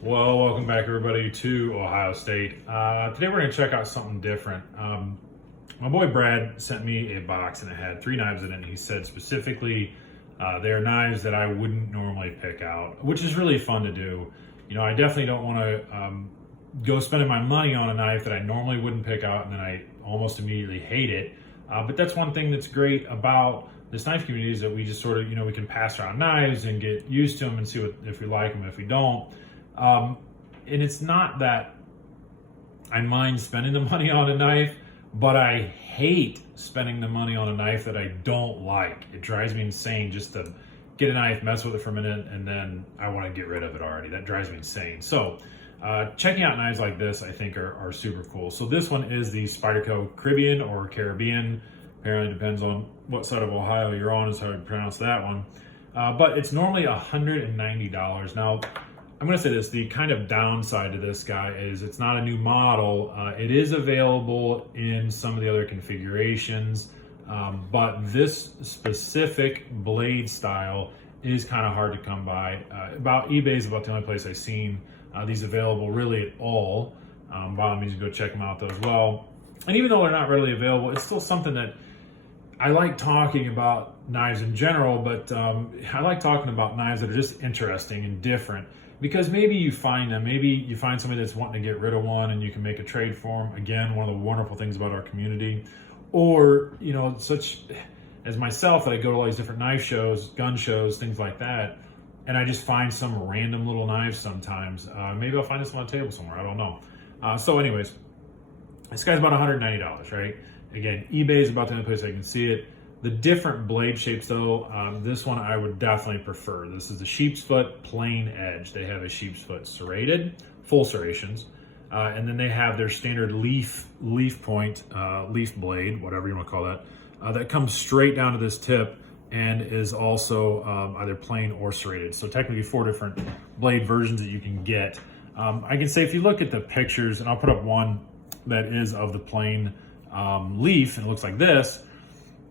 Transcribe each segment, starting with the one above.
Well, welcome back everybody to Ohio State. Today we're going to check out something different. My boy Brad sent me a box and it had 3 knives in it, and he said specifically they're knives that I wouldn't normally pick out, which is really fun to do. You know, I definitely don't want to go spending my money on a knife that I normally wouldn't pick out and then I almost immediately hate it. But that's one thing that's great about this knife community, is that we just sort of, we can pass around knives and get used to them and see if we like them, if we don't. And it's not that I mind spending the money on a knife, but I hate spending the money on a knife that I don't like. It drives me insane just to get a knife, mess with it for a minute, and then I want to get rid of it already. That drives me insane. So checking out knives like this, I think, are super cool. So this one is the Spyderco Caribbean or Caribbean. Apparently depends on what side of Ohio you're on is how to pronounce that one. But it's normally $190. Now, I'm going to say this, the kind of downside to this guy is it's not a new model. It is available in some of the other configurations, but this specific blade style is kind of hard to come by. eBay is about the only place I've seen these available really at all. By all means, go check them out though as well. And even though they're not readily available, it's still something that I like talking about knives in general, but I like talking about knives that are just interesting and different. Because maybe you find them, maybe you find somebody that's wanting to get rid of one and you can make a trade for them. Again, one of the wonderful things about our community. Or, such as myself, that I go to all these different knife shows, gun shows, things like that, and I just find some random little knives sometimes. Maybe I'll find this one on a table somewhere, I don't know. So anyways, this guy's about $190, right? Again, eBay is about the only place I can see it. The different blade shapes though, this one I would definitely prefer. This is the sheep's foot plain edge. They have a sheep's foot serrated, full serrations, and then they have their standard leaf point, leaf blade, whatever you want to call that, that comes straight down to this tip and is also either plain or serrated. So technically 4 different blade versions that you can get. I can say if you look at the pictures, and I'll put up one that is of the plain leaf, and it looks like this.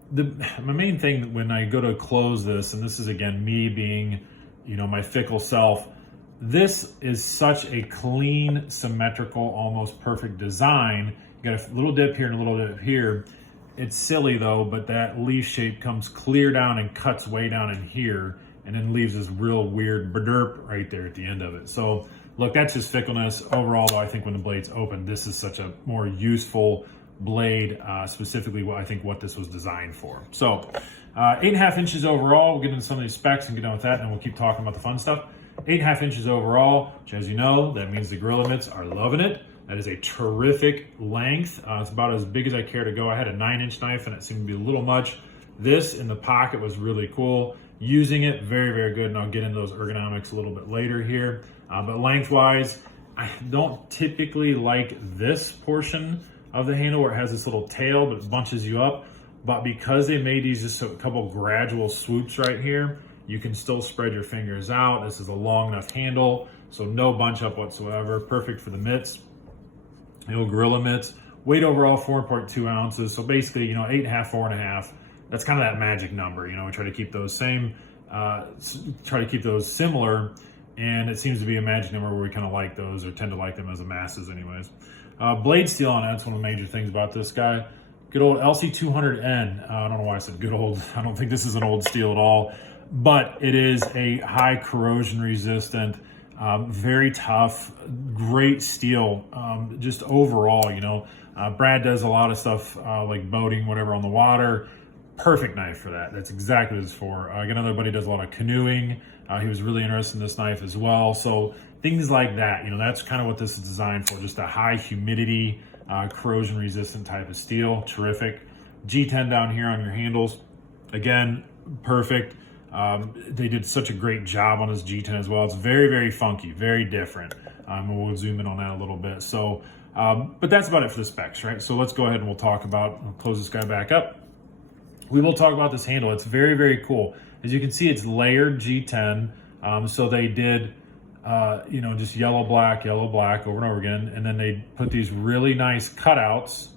My main thing when I go to close this, and this is again me being, my fickle self, this is such a clean, symmetrical, almost perfect design. You got a little dip here and a little dip here. It's silly though, but that leaf shape comes clear down and cuts way down in here, and then leaves this real weird derp right there at the end of it. So look, that's just fickleness. Overall though, I think when the blade's open, this is such a more useful blade, specifically what this was designed for. So 8.5 inches overall. We'll get into some of these specs and get done with that, and then we'll keep talking about the fun stuff. 8.5 inches overall, which, as you know, that means the gorilla mitts are loving it. That is a terrific length. It's about as big as I care to go. I had a 9-inch knife and it seemed to be a little much. This in the pocket was really cool. Using it, very, very good, and I'll get into those ergonomics a little bit later here. But lengthwise, I don't typically like this portion of the handle where it has this little tail but it bunches you up, but because they made these just a couple gradual swoops right here, you can still spread your fingers out. This is a long enough handle, so no bunch up whatsoever. Perfect for the mitts, gorilla mitts. Weight overall 4.2 ounces, so basically 8.5, 4.5. That's kind of that magic number. We try to keep those similar, and it seems to be a magic number where we kind of like those, or tend to like them as a masses anyways. Blade steel on that's one of the major things about this guy. Good old LC200N. I don't know why I said good old. I don't think this is an old steel at all, but it is a high corrosion resistant, very tough, great steel. Just overall, Brad does a lot of stuff like boating, whatever, on the water. Perfect knife for that. That's exactly what it's for. Another buddy does a lot of canoeing. He was really interested in this knife as well. So things like that, that's kind of what this is designed for. Just a high humidity, corrosion resistant type of steel. Terrific. G10 down here on your handles. Again, perfect. They did such a great job on this G10 as well. It's very, very funky, very different. We'll zoom in on that a little bit. So, but that's about it for the specs, right? So let's go ahead and we'll close this guy back up. We will talk about this handle. It's very, very cool. As you can see, it's layered G10. So they did, just yellow, black over and over again. And then they put these really nice cutouts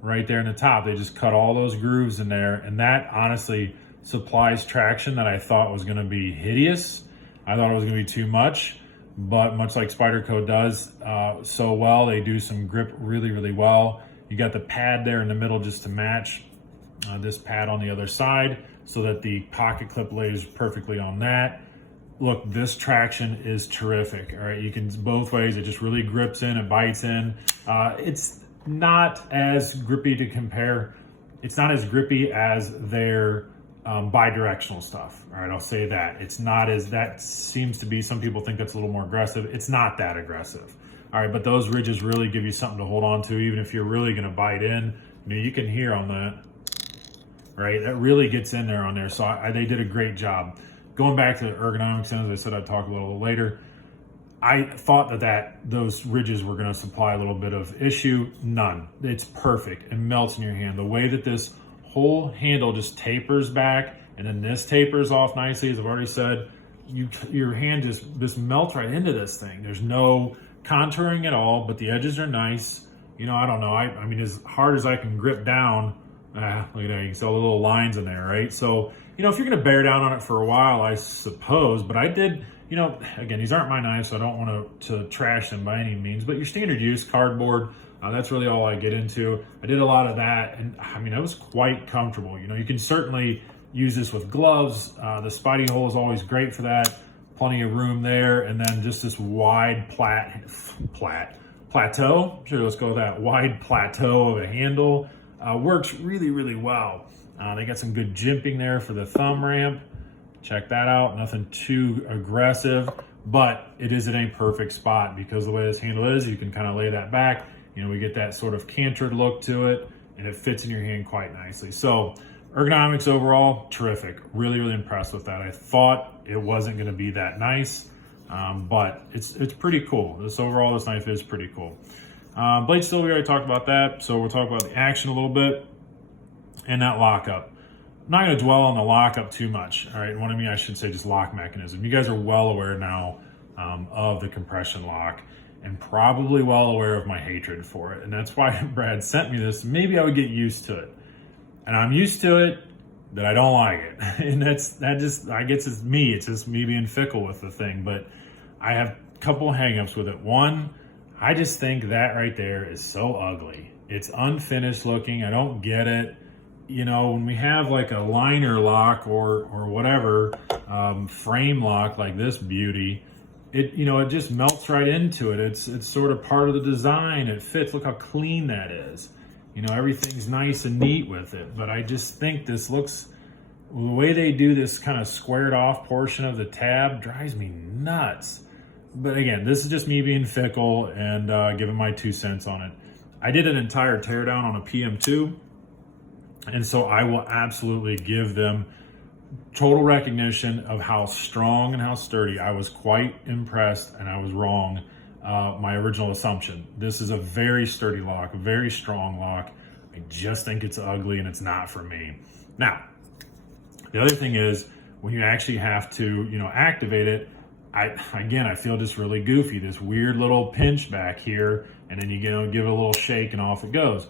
right there in the top. They just cut all those grooves in there. And that honestly supplies traction that I thought was going to be hideous. I thought it was going to be too much. but much like Spyderco does so well, they do some grip really, really well. You got the pad there in the middle just to match this pad on the other side so that the pocket clip lays perfectly on that. Look, this traction is terrific. All right, you can both ways. It just really grips in, it bites in. It's not as grippy to compare. It's not as grippy as their bi-directional stuff. All right, I'll say that. It's not as, that seems to be, some people think that's a little more aggressive. It's not that aggressive. All right, but those ridges really give you something to hold on to, even if you're really gonna bite in. You know, you can hear on that, right? That really gets in there on there. So they did a great job. Going back to the ergonomics, as I said, I'd talk a little later. I thought that those ridges were going to supply a little bit of issue. None. It's perfect. It melts in your hand. The way that this whole handle just tapers back and then this tapers off nicely, as I've already said, your hand just melts right into this thing. There's no contouring at all, but the edges are nice. You know, I don't know. I mean, as hard as I can grip down, look at that. You can see all the little lines in there, right? So, you know, if you're going to bear down on it for a while, I suppose, but I did, you know, again, these aren't my knives, so I don't want to trash them by any means, but your standard use cardboard, that's really all I get into. I did a lot of that, and I mean, I was quite comfortable. You know, you can certainly use this with gloves. The Spidey hole is always great for that. Plenty of room there, and then just this wide plateau. Sure, let's go with that. Wide plateau of a handle works really, really well. They got some good jimping there for the thumb ramp. Check that out. Nothing too aggressive, but it is in a perfect spot because the way this handle is, you can kind of lay that back. You know, we get that sort of cantered look to it, and it fits in your hand quite nicely. So ergonomics overall, terrific. Really, really impressed with that. I thought it wasn't going to be that nice, but it's pretty cool. This knife is pretty cool. Blade steel, we already talked about that. So we'll talk about the action a little bit and that lockup. I'm not going to dwell on the lockup too much. All right, I should say just lock mechanism. You guys are well aware now of the compression lock and probably well aware of my hatred for it. And that's why Brad sent me this. Maybe I would get used to it. And I'm used to it, that I don't like it. And I guess it's me. It's just me being fickle with the thing. But I have a couple hangups with it. One, I just think that right there is so ugly. It's unfinished looking. I don't get it. You know, when we have like a liner lock or whatever, frame lock like this beauty, it just melts right into it. It's sort of part of the design. It fits. Look how clean that is. You know, everything's nice and neat with it. But I just think this looks, the way they do this kind of squared off portion of the tab drives me nuts. But again, this is just me being fickle and giving my 2 cents on it. I did an entire teardown on a PM2. And so I will absolutely give them total recognition of how strong and how sturdy. I was quite impressed, and I was wrong. My original assumption. This is a very sturdy lock, a very strong lock. I just think it's ugly and it's not for me. Now, the other thing is when you actually have to, activate it, I feel just really goofy. This weird little pinch back here, and then you give it a little shake and off it goes.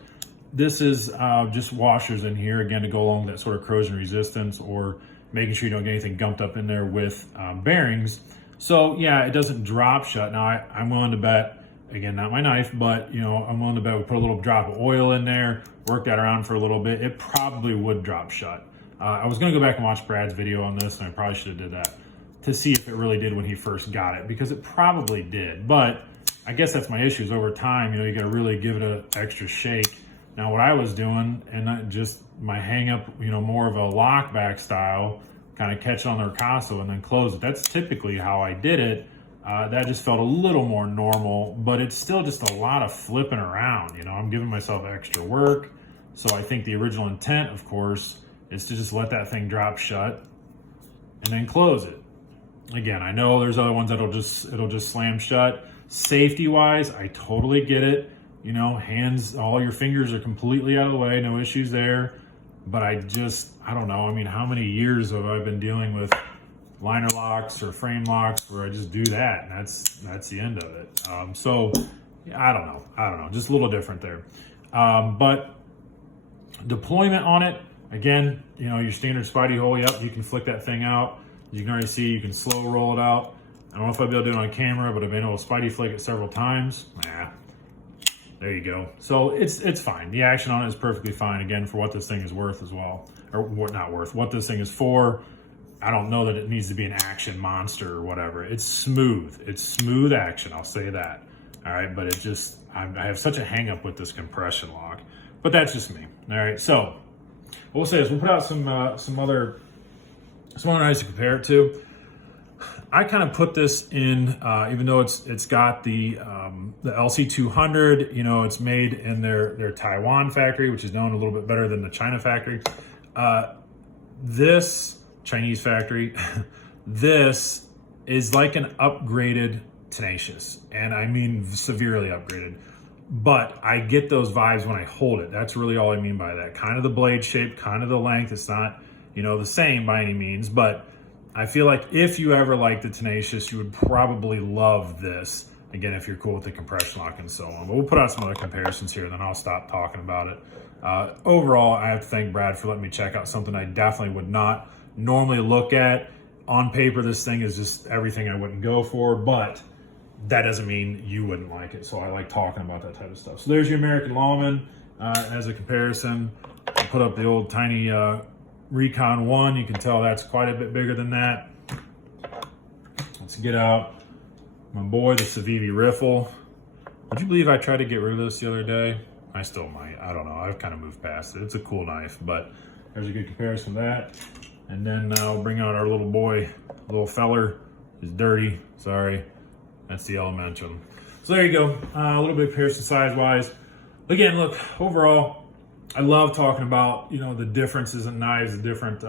This is just washers in here, again, to go along with that sort of corrosion resistance or making sure you don't get anything gumped up in there with bearings. So yeah, it doesn't drop shut. Now I'm willing to bet, again, not my knife, but I'm willing to bet we put a little drop of oil in there, work that around for a little bit, it probably would drop shut. I was gonna go back and watch Brad's video on this, and I probably should have did that to see if it really did when he first got it, because it probably did. But I guess that's my issue is over time, you gotta really give it an extra shake. Now what I was doing, and just my hang up, more of a lock back style, kind of catch it on the ricasso and then close it. That's typically how I did it. That just felt a little more normal, but it's still just a lot of flipping around. I'm giving myself extra work. So I think the original intent, of course, is to just let that thing drop shut and then close it. Again, I know there's other ones that'll just slam shut. Safety wise, I totally get it. Hands, all your fingers are completely out of the way, no issues there. But I don't know. I mean, how many years have I been dealing with liner locks or frame locks where I just do that, and that's the end of it. So I don't know. Just a little different there. But deployment on it, again, your standard Spidey hole. Yep, you can flick that thing out. You can already see you can slow roll it out. I don't know if I'll be able to do it on camera, but I've been able to Spidey flick it several times. Nah, there you go. So it's fine. The action on it is perfectly fine, again, for what this thing is worth as well. Or what, not worth, what this thing is for. I don't know that it needs to be an action monster or whatever. It's smooth. It's smooth action, I'll say that. All right, but it just, I have such a hang up with this compression lock. But that's just me. All right, so what we'll say is we'll put out some other items to compare it to. I kind of put this in, even though it's got the LC200, you know, it's made in their Taiwan factory, which is known a little bit better than the China factory. This Chinese factory, this is like an upgraded Tenacious, and I mean severely upgraded. But I get those vibes when I hold it. That's really all I mean by that. Kind of the blade shape, kind of the length. It's not, you know, the same by any means, but I feel like if you ever liked the Tenacious, you would probably love this. Again, if you're cool with the compression lock and so on. But we'll put out some other comparisons here, and then I'll stop talking about it. Overall, I have to thank Brad for letting me check out something I definitely would not normally look at. On paper, this thing is just everything I wouldn't go for, but that doesn't mean you wouldn't like it. So I like talking about that type of stuff. So there's your American Lawman as a comparison. I'll put up the old tiny Recon 1. You can tell that's quite a bit bigger than that. Let's get out my boy, the Civivi Riffle. Would you believe I tried to get rid of this the other day? I still might. I don't know. I've kind of moved past it. It's a cool knife, but there's a good comparison of that. And then I'll bring out our little boy, little feller. He's dirty. Sorry. That's the Elementum. So there you go. A little bit of comparison size-wise. Again, look, overall, I love talking about, you know, the differences in knives, the different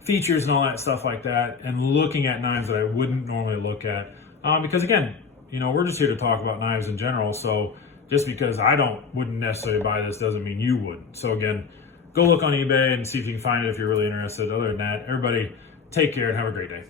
features and all that stuff like that, and looking at knives that I wouldn't normally look at. Because again, you know, we're just here to talk about knives in general. So just because I wouldn't necessarily buy this doesn't mean you would. So again, go look on eBay and see if you can find it if you're really interested. Other than that, everybody take care and have a great day.